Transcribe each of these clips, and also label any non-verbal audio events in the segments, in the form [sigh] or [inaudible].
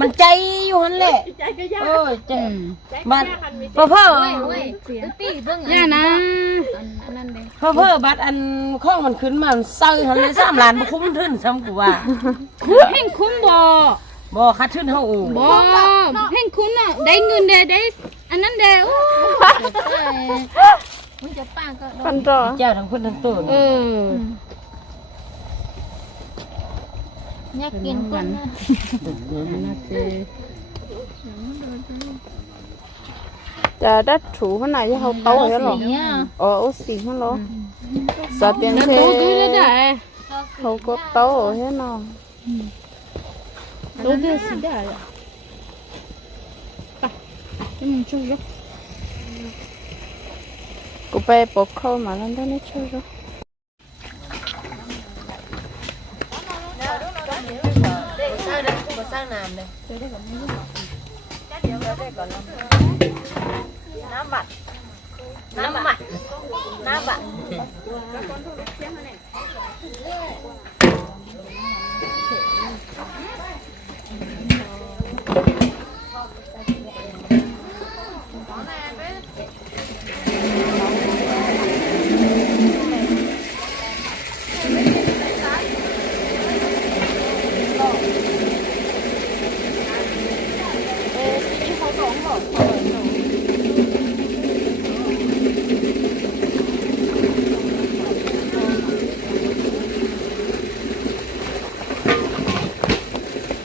มันใจอยู่หั่นแหละใจก็ยากเออใจอืมบัดเพ้อเพ้อเว้ยตีเบิ่งย่านะอันนั้นเด้เพ้อเพ้อบัดอันข้องมันขึ้นมามันเซยหั่นเลย3ล้านบ่คุ้มทุนซ้ำกูว่าเพ่งคุ้มบ่บ่คัดทุนเฮาอูบ่เพ่งคุ้มอะได้เงินเด้ได้อันนั้นเด้โอ้มึงจะป้าก็ปันต่อเจ้าทั้งคนทั้งตัวเออ nhắc kiên quân dạ, đã đã chủ hôm nay hậu tàu hết rồi ờ ô xì hết rồi giờ tiền thế. hậu có tàu ở hết nó tôi đưa xì đã rồi ta mình chơi rồi cô bé bố khâu mà lên đó nó chơi rồi làm này tôi đây còn mấy cái mặt tôi đây còn làm ná mặt ná mặt ná mặt Thank you.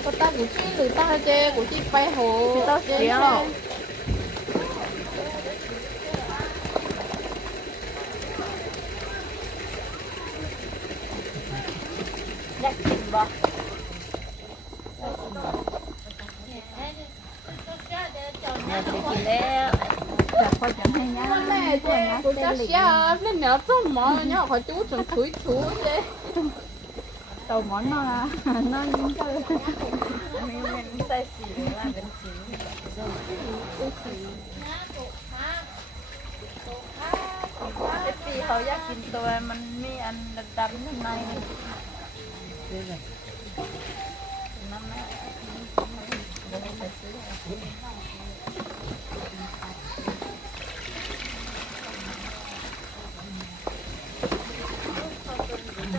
có tao của chi người ta chơi của chi bay hồ tao chơi หมอเนี่ยเขาจูดจนคุยชุยเลยตัวหมอนนอนนะนอนยิ้มกันไม่เป็นใส่สีละเป็นสีสีสีเขาอยากกินตัวมันมีอันดำๆข้างในนั่นแหล Ừ,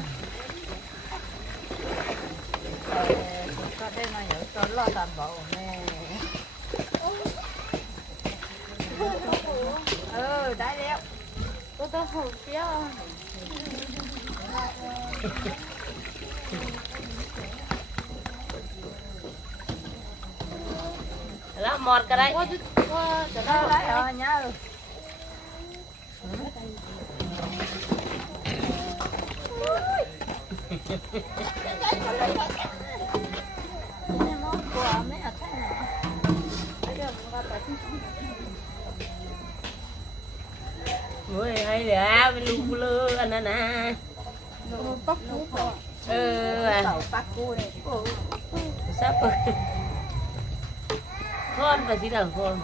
đã đéo Cô tôi hủ kéo Là một cái đấy. Cô tôi... Cô tôi... Cô tôi... Cô tôi... Cô tôi... Ôi, hay là mình lu bu lơ anh anh à. Lu bắt cú bò. Ừ à. Này. Sắp. Con và gì đâu con.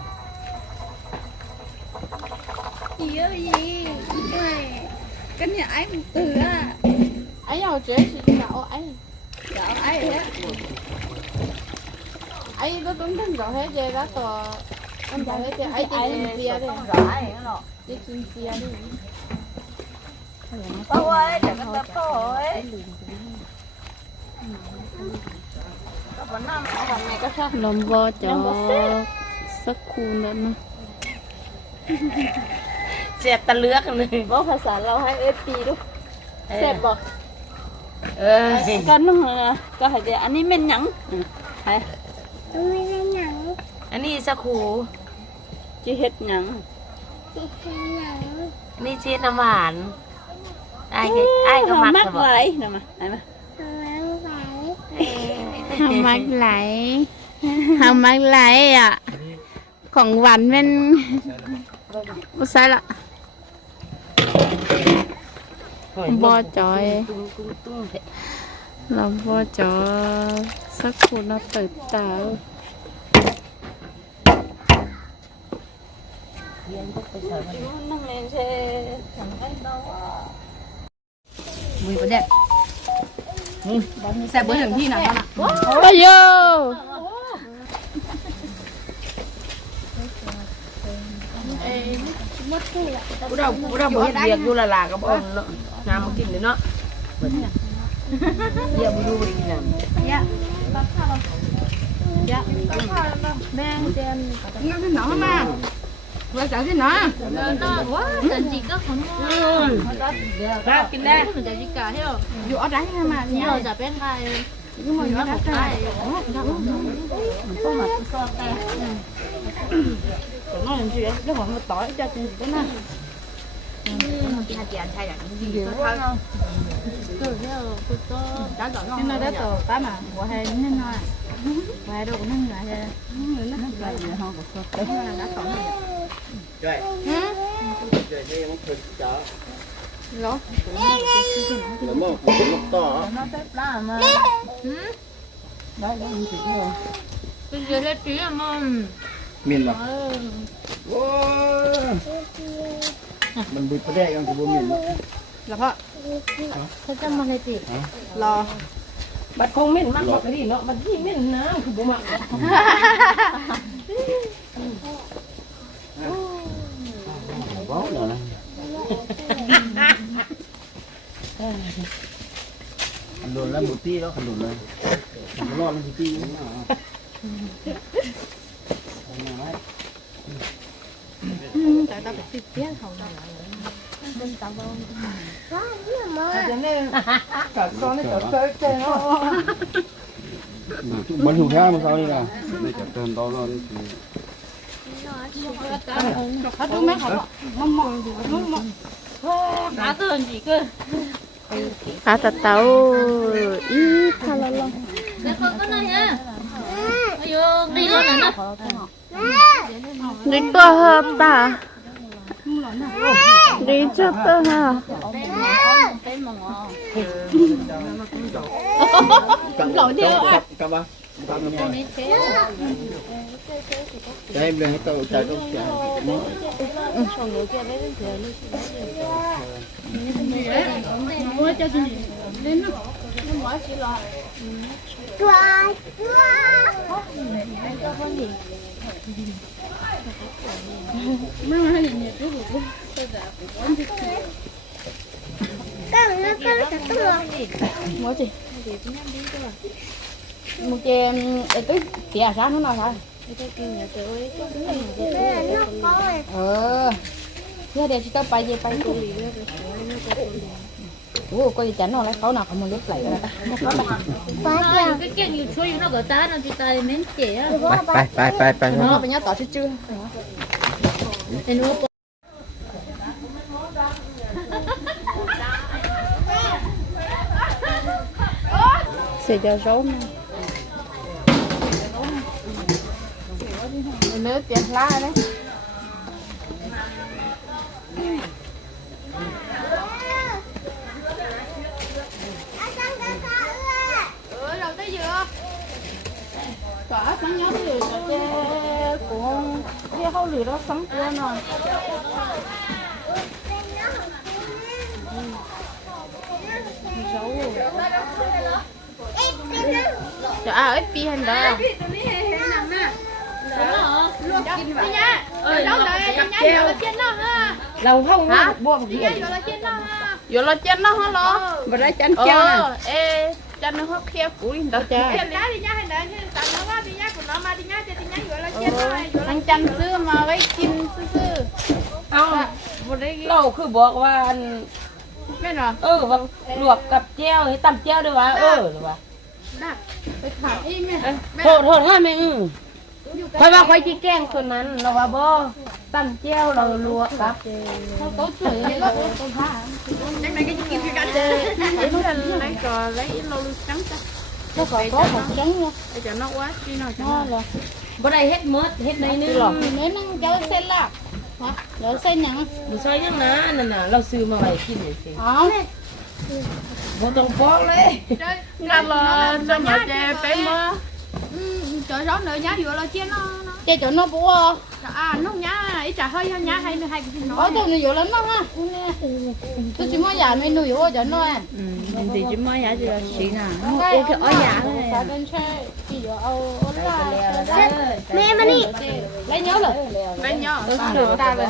Gì gì. Cái nhà ấy mình từ à ấy nhau chế chị nào ấy Chợ ấy hết. ấy có tuấn thân rõ hết chơi đó tòa anh rõ hết chơi ấy chơi chim chia đi không rõ ấy nó chơi chim chia đi Bố ơi, chẳng có tập bố ơi. Có vấn năm ở phòng này có sao? ลมบอจอสักคูนั่นนะ xẹp ta lướt này ว่าภาษาเราให้เอฟปีดูเสร็จบอก กันน้งก็หายใจอันนี้เม็นหยังใหไม่ได้หนังอันนี้สักูจีเห็ดหยังไม่ใช่หนังนนี้ชีน้ำหวานไอ้ไอ้ก็มักไหลเดี๋มาไหนมาน้มักไหลทำมักไหลอะ ของหวานเป็นไม่ใช่ละ ข่อยบ่จอย ตุ้งตุ้งตุ้งแท้ เราพ่อจอสักคนนะเปิดตา มือประเด็ดนี่แซ่บเบอร์หนึ่งที่นะไปโยกูเดากูเดาเบิกเรียกอยู่ละลากับอ่อนเนาะ น้ำมากินเดี๋ยเนาะเยอะบูดูบริกินน้เยอะรับข้าเยอะรับข้าแม่เจมนั่นที่หนอมาว่าจากินหนอว้าจันจิก็ของรับกินได้จันจิกาเที่ยอยู่อะไรกันมาเนี่ยเรจะเป็นใครยังไม่ได้ใครโอ้โหต้องมาสอบแต่น้อยจี๋ đấy nó còn một tối cho chị đấy nè hai chị anh thay là những gì tốt hơn nên nó đất tổ tám à của hai nên nó của hai đâu cũng nên là nó là gì hơn của tôi nó là đất tổ này rồi rồi thế em thử chợ rồi đúng không? Cũng lúc to nó tép lá mà đấy nó như thế bây giờ hết tiếng mà miền bắc. Ừ. มันบุดประแดกยังกูบ่มีเนาแล้วพ่อเขาจะมาให้ติรอบัดคงมินมากกว่าดีเนาะบัดที่มินน้ำคือบ่มักเนาะบ้าเนาะขันโดนแล้วหมูตี้แล้วขันโดนเลยรอดมันตี้ tao phải xịt chết không Bánh hủ theo mà sao đây là? Đây cả cơm to lên thì hết đứa mấy họ mong mong mong mong ขาตื่นจิก็ ขาตะเตาอีทาละลอง แล้วเขาก็นั่นฮะอายุดีแล้ 미쳤다. lẩu tiêu à Cảm ơn. Để em lên tàu chạy đâu chạy. Mua cho chị lên nó. Nó mở chị lo. Tua, tua. Anh cho con gì? Hết tàu chạy đâu chạy. mua gì mua chè để cái tỉa ra nó nào thôi ờ thế để chị tao bay về bay cô Ủa, có gì chảnh nó lấy nào không muốn giúp lại rồi cái kia nhiều chuối nó gọi ta nó chỉ ta để mến trẻ bay bay bay bay bay nó phải nhớ tỏ chứ chưa. Sẽ cho rốn. Nữa tiền lá đấy. cả sáng nhớ thì cái cũng cái hậu lửa đó sáng kia nè Trời ơi, dạ, à, ít pi hành dạ, đó. Lâu không hả? Bố gì? Vô lo chân nó hả lo? Mà ra chân chân. Ờ, ê, chân nó hấp khép cúi đó cha. Chân đá đi nha. นางจันซื้อมาไว้กินซื้อเอาๆล้กิเราคือบอกว่าอันไม่หรอเออว่าลวกกับเจ้วให้ตำแจ้วด้วยวะเออหรือว่าน่ะไปถามอีแม่โทษโทษให้แม่อื้ออยรว่าข่อยสิแกล้งวนนั้นเราว่าบ่ตำแจ้วเราลวกครับโต๊ะสวยเนาะจังได๋ก็จะกินคือกันเด้อไอ้นู่นไหนก็ไว้เราจังจ้ะ Nó còn có một trắng nữa Bây giờ nó quá chi nào chẳng Nó là บ่ได้เฮ็ดหมดเฮ็ดในนึง Nếu nó kéo xe lạc. Hả? Kéo xe nhắn. บ่ซอยยังนะนั่นน่ะเราซื้อมาไว้กินนี่สิ Hả? บ่ต้องบอกเลย Là là cho mà chè bé mơ. trời rõ nữa nhá vừa lo chia nó nó chơi chỗ nó bố à nó nhá ít trả hơi nhá hay hay cái nó bố tôi nó vừa lớn lắm ha tôi chỉ mới giả mới nuôi vô chỗ nó à thì chỉ mới giả giờ chị nè ô cái ở giả thôi mẹ mà đi lấy nhớ rồi lấy nhớ rồi ta lên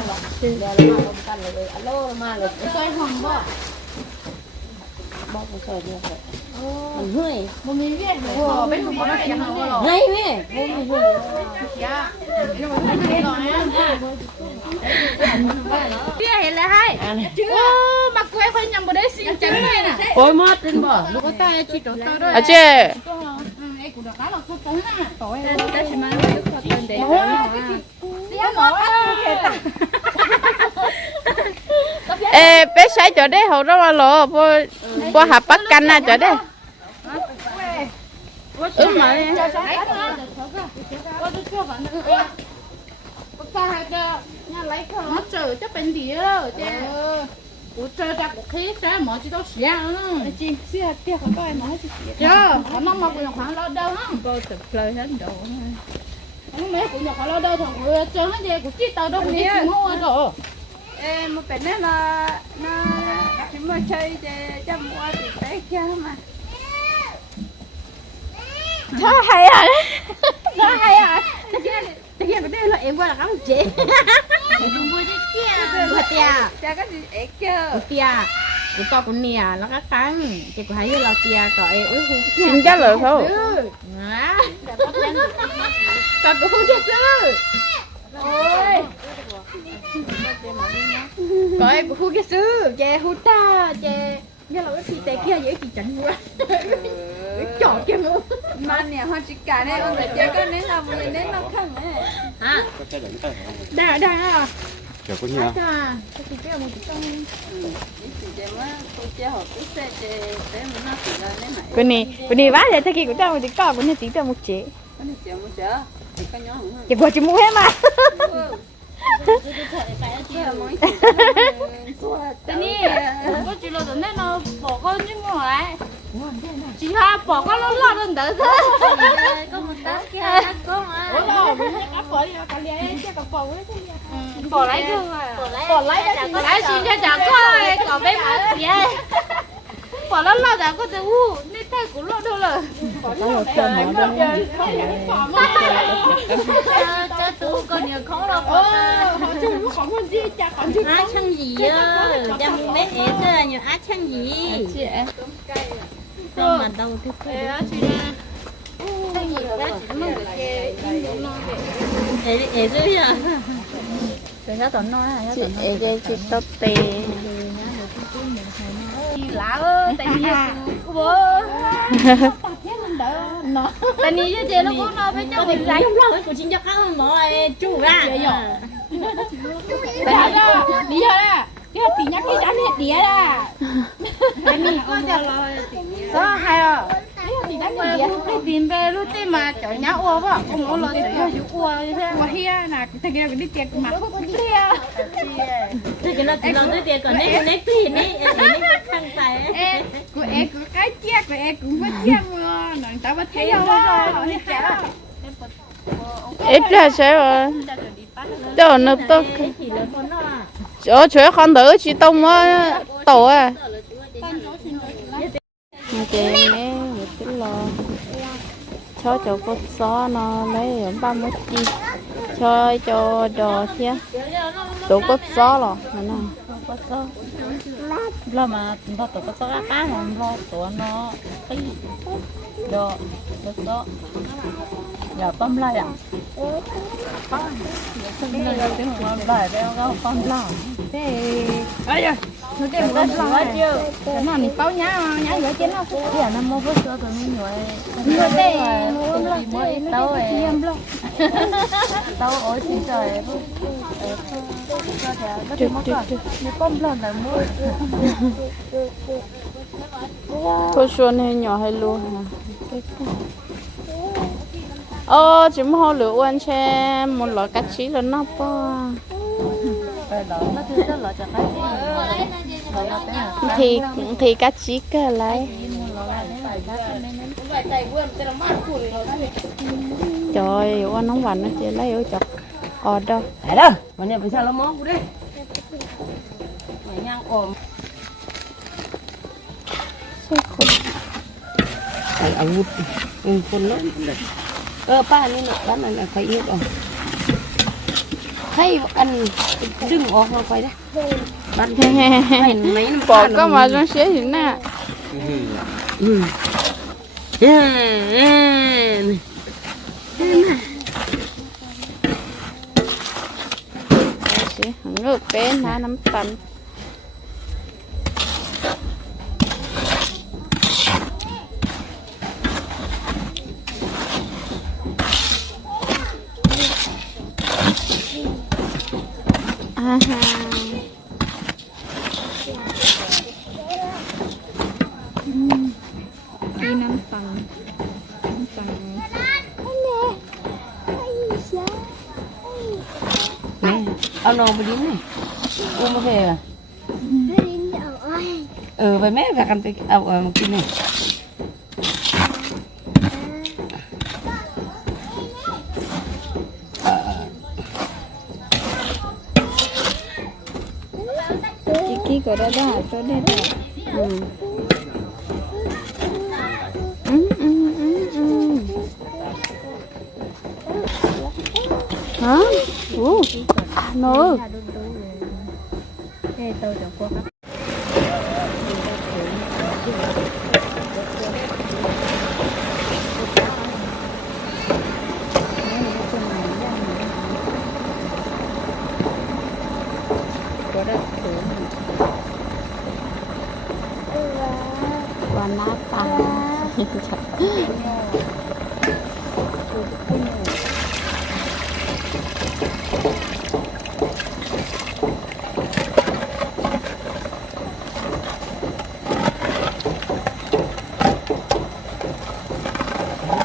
rồi alo mà rồi xoay hồng bò bóc một sợi được มกันเลยอะโลมาเลย ซอยห้องบ่ บอกมาช่วยเดียวเลยมันเฮ้ย บ่มีเวียนเลยบ่เป็นบ่ได้กินเอาหรอก เฮ้ยแม่บ่มีเฮ้ย ย่านี่มันไม่ได้หรอกนะ เตี้ยเห็นแล้วให้ โอ้มากล้วยเพิ่นยังบ่ได้สิจังเลยน่ะ โอ้ยมอดเป็นบ่ ลูกตาจิตโตด้วย à chứ ไอ้กูดอกเราคือปุ๋ยน่ะต่อย แต่ใช่ไหมทุกคนเป็นเด็ก เสียหมอเฮ็ด ê bé sai chỗ đấy hậu đó mà lộ bố bố hạp bắt canh à chỗ đấy Ölme. Nó chờ chắc bên đĩa rồi chứ. Ủa chờ cuộc khí sẽ mở chỉ đâu xỉa nữa. Chị xỉa tiêu không có ai nói chị xỉa. Chờ, nó mong mà cũng nhỏ khoảng lo đâu lắm. Cô tập đồ. Mấy cũng nhỏ khoảng lo đâu thằng người chờ hết cũng chỉ tao đâu đi chị mua rồi. Em một bên đó là nó chỉ mà chơi chơi mua thì bé kia mà thôi hay rồi thôi hay rồi Chắc kia mình đưa lại em qua là không chị Đúng rồi chứ Một tia Chà có gì ế kêu kia tia Của con cũng nè nó cá cắn Chị cũng hãy lo tia gọi ế hú kia chắc lời không kia cũng hú chết kia Ôi kia em cũng hú chết sư Chè hú ta Chè Nhớ là cái chị tè kia dễ chị chảnh quá chọn kia luôn mà nè hoa chỉ cả này ông phải chơi con đấy là mình nên làm khăn ấy. Hả? Đã đã chờ có nhiều. À cái gì cái một cái con cái này cái này vá để thế của tao một cái con cái này tí tao một chế. Chỉ có chỉ mua hết mà. [laughs] อบตัวเสเจแต่มันน่าตื่นเลยเนี่ยไหน cái này cái này bác giờ thế kia của tao một tí cỏ của này tí tao một chế มันเจ้ามันเจ้าthì có nhóm không chỉ qua chỉ mua hết mà เจ้ามันสวย Tên đi, có chị lo nên nó bỏ con chứ ngồi lại. Chị ha bỏ con nó lo đừng đỡ thế. có một tấm kia có Ủa mà lo, mình cắp bỏ đi cả liền chứ cả bỏ ấy thế. bỏ lấy thương à Bỏ lấy cho chị. Lấy xin cho chả có có bé mất gì. Bỏ nó lo đã có thể u, nên thay của lo đâu rồi. Bỏ nó cho mở cho cho tôi còn nhiều khó đâu Ờ, họ chưa có còn con gì chả còn gì. á chân gì á chăm bé ế ra nhiều á chân gì Chị em. không mà đâu thế. Ê, chị nè. Thay gì đó chỉ mong được cái in đủ nó để ế ế dữ à rồi nó tổn nó. là chị ê cái chị tốt tê lá ơi tại vì [laughs] [laughs] cô bố tại vì chứ chị nó cũng nói với nhau mình lấy không lo của chính cho các nó chủ ra. Tại vì đó đi ra cái tí nhắc cái đá nét đĩa ra tại vì có cho sao hay à thì đánh cái về lúc tí mà chở nhá ua vợ không có lo chở ua như thế. Ua hia nè cái kia đi tiệc mà. Không có hia. Thì cái nó chỉ lo tới tiền còn nét nét ế nét khăn tay ê của em của cái chiếc của em cũng mất chiếc mà. Nói tao mất thấy đâu rồi. Ít ra sẽ rồi. Đâu nó tốt nó chỗ chỗ con đỡ chị tông á tổ à. Chị nè lo cho cho cô xó nó lấy ba mươi chi cho cho đồ kia tổ cốt xó lo nó nè lo mà lo tổ có số cá mà lo tổ nó cái đồ có xó giờ bấm lại à bấm lại tiếng của lại đeo lại bấm lại Ây da, nó kêu một con lo chưa? Cái nào mình bao nhá, nhá giữa trên nó. giờ nó mua bớt sữa tụi mình rồi Người đây, mua chơi, nó tao ấy tao ối thì trời trực trực trực lần là cô xuân hay nhỏ hay luôn hả? Ờ chỉ mua lửa quan che một lọ cá chí là nó po thì thì cá chí cả lại trời ơi nóng vành nó chỉ lấy ở chọc ờ đâu Đấy đâu, mà này phải sao nó mó đi. Mày nhang ôm. Phải ăn vụt. Ừ, con nó. Ơ, baนี่นะบ้านนั้น ใครนี่ก่อนใส่อันดึงออกมาไปนะบัดเฮ้ให้ๆให้ไหนน้ำๆปอกก็มาจนเสียอยู่หน้าอืมอืมอืมเอาสิเงือกเป็นนะน้ำตันอ ไปดิ้นนี่อุ้มมาเพลอ่ะเออไปแม่พากันไปเอาเอามากินนี่ อีกกี่ก็ได้ได้ก็ได้ได้อืมอืมอืมอืมอืมฮะโอ้ Ừ. nữa.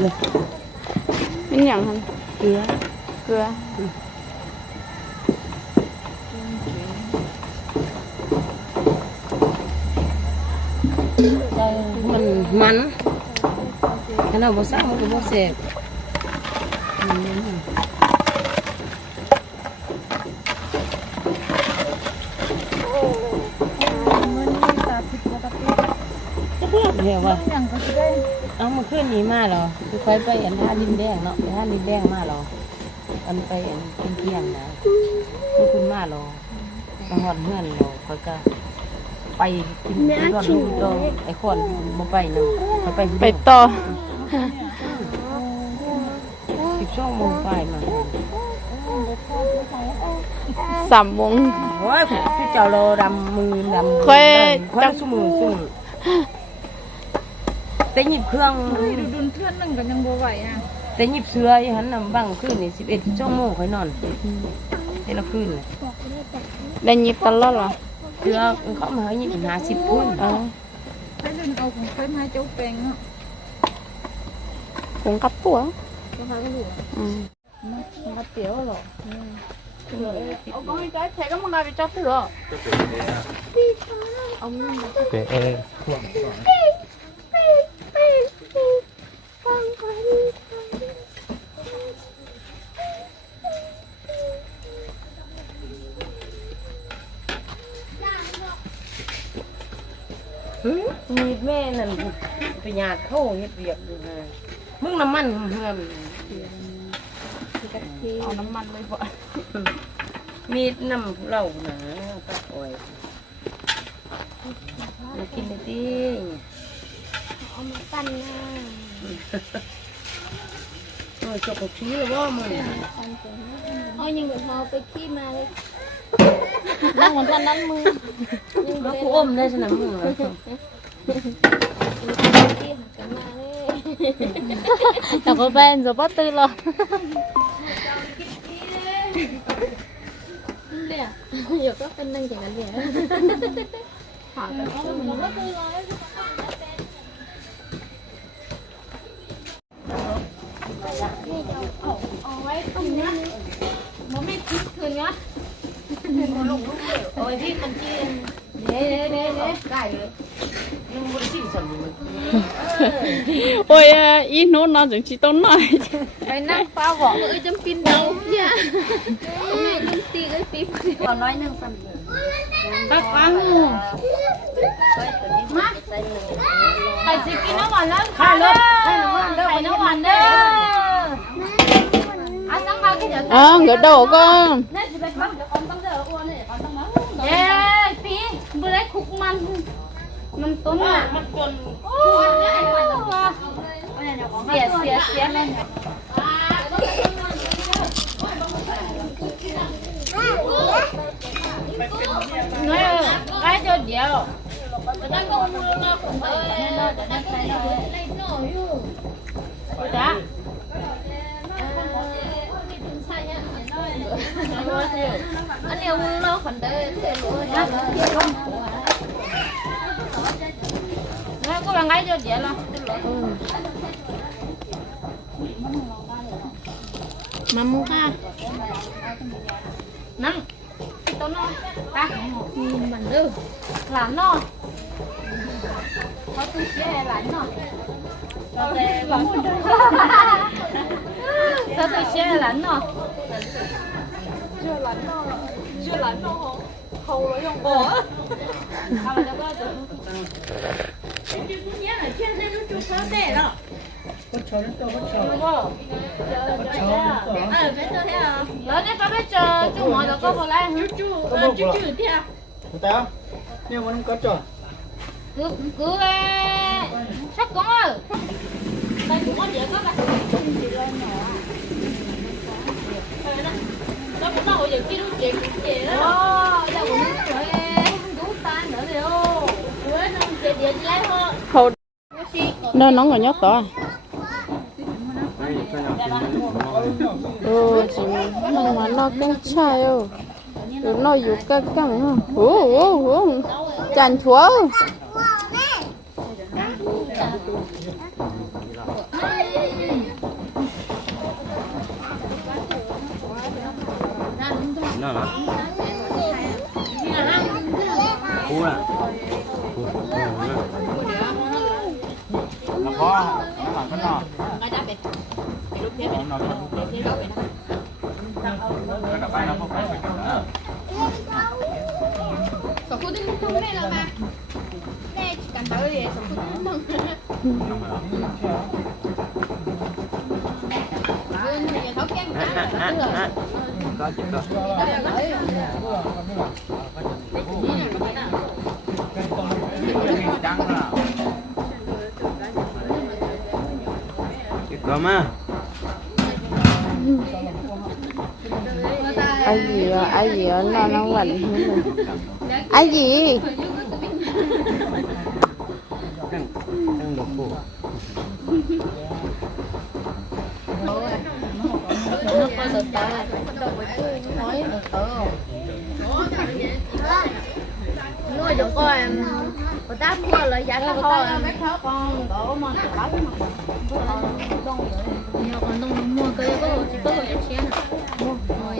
เลยเป็นอย่างนั้นเกลือเกลือมันมันขนาดบ่ซ่าเขาก็บ่เสพเดี๋ยวว่าอย่างก็ได้ เอามาขึ้นนี้มาเหรอคือค่อยไปอันท่าดินแดงเนาะไปท่าดินแดงมาเหรออันไปอันกินเที่ยงนะคือคุณมาเหรอมาหอดเพื่อนเหรอเขาจะไปกินรอดลูกดองไอ้คนบ่ไปเนาะเขาไปไปต่อสิบช่องโมงไปมาสามโมงโอ้ยพี่เจ้าเราดำมือดำค่อยค่อยสู้มือสู้มือ แต่หยิบเครื่องดูดุนเทื่อนหนึ่งกันยังบ่ไหวอะแต่หยิบเสื้ออยู่หันนำบังคืนนี่สิบเอ็ดชั่วโมงค่อยนอนแต่ละคืนน่ะได้หยิบตลอดเหรอเสื้อเขามาให้หยิบหาสิบพุ่นเออให้ดุนเอาของเคยมาเจ้าแปลงเนาะผงกับตัวก็หาก็ดูอืมมาเตี๋ยวหรอเอาก็ไม่ได้ใช้ก็มันกลายเป็นเจ้าเสือ มีแม่นั่นไปหยาดเข้าเฮ็ดเวียกอยู่นะมึงน้ำมันเฮือมเอาน้ำมันไปบ่มีดน้ำเหล้านะตักอ้อยมากินได้ดิเออจบกับชี้หรือว่ามึงเอายังเหมือนเราไปขี้มาเลยนั่งเหมือนกันนั้นมือแล้วกูอมได้ชนะมึงเหรอ แต่ก็เป็นจะป้าตื่หรอเดี๋ยหยกก็เป็นนางเอกกันเลยหาแต่ก็ตื่นเลยเอาไว้ตรงนี้มันไม่คิดคืนนะโอ้ยพี่มันจีนเด้เด้เด้ได้เลย โอ้ยอีโน่นอนจังชิต้นหน่อยไปนั่งฟ้าบอกเอ้ยจังปีนเดาเนี่ยนั่งตีก็ปีขอน้อยหนึ่งสันตักปังมาใครสิกินน้ำหวานแล้วข้าวเลิศข้าน้ำหวานเด้ออ๋อเงือโดก็เย้ปีเมื่อไรคุกมัน มันต้นอ่ะ มันจน โอ้ยเสียเสียเสียเลยน้อยไอ้เจ้าเดียวจ้ะ anh yêu nó phần đấy thế luôn น้อยก็ยังไงเจ้าเดียวล่ cô là ngay cho dễ lo ừ. mà mua ha nắng tôi nó. Ta nhìn ừ, mình đưa. Làm nó. Có tôi sẽ làm nó. Cho tôi vẫn cho tôi sẽ làm nó. Chưa làm nó. Chưa làm nó 抠了用过。好了，大哥，走。我瞧着走，我瞧着走。我瞧着走。哎，别走天啊！老爹，宝贝，这这毛的哥哥来，这这呃这这天。不带啊，你我能搞着。cứ cứ sắp có sắp có gì có bạn dễ có đây nó cũng đâu giờ kia nó chuyện gì đó đâu cũng nữa nó chuyện gì nhóc to ừ chị mà mà nó cái chai ô rồi nó อยู่ cái cái mà ồ ồ ồ. Chàn chúa Nó là Cú à Cú Nó khó Nó làm cái nọ Nó nó Nó gặp ai nó không phải phải nữa สองคนที่มึงทำได้แล้วมาแน่กันไปเลยสองคนที่มึง Nó mà เอออย่าเขาแกล้งกันเออ Có chứ có Trắng nào Có mà ai gì à, ai gì ở nó nó quạnh. Ai gì? Nó có được ta nói được ờ nuôi người ta mua lại giá cao thôi mấy tháo con đổ mà bảo mà nhiều còn đông mua cái có chỉ có chút xíu mua rồi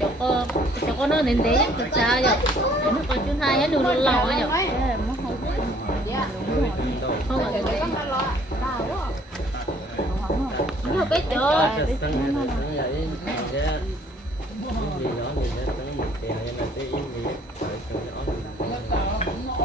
chỗ có chỗ có nó nên để thực ra vậy nó còn chú hai hết đường lò vậy không phải cái nó biết chưa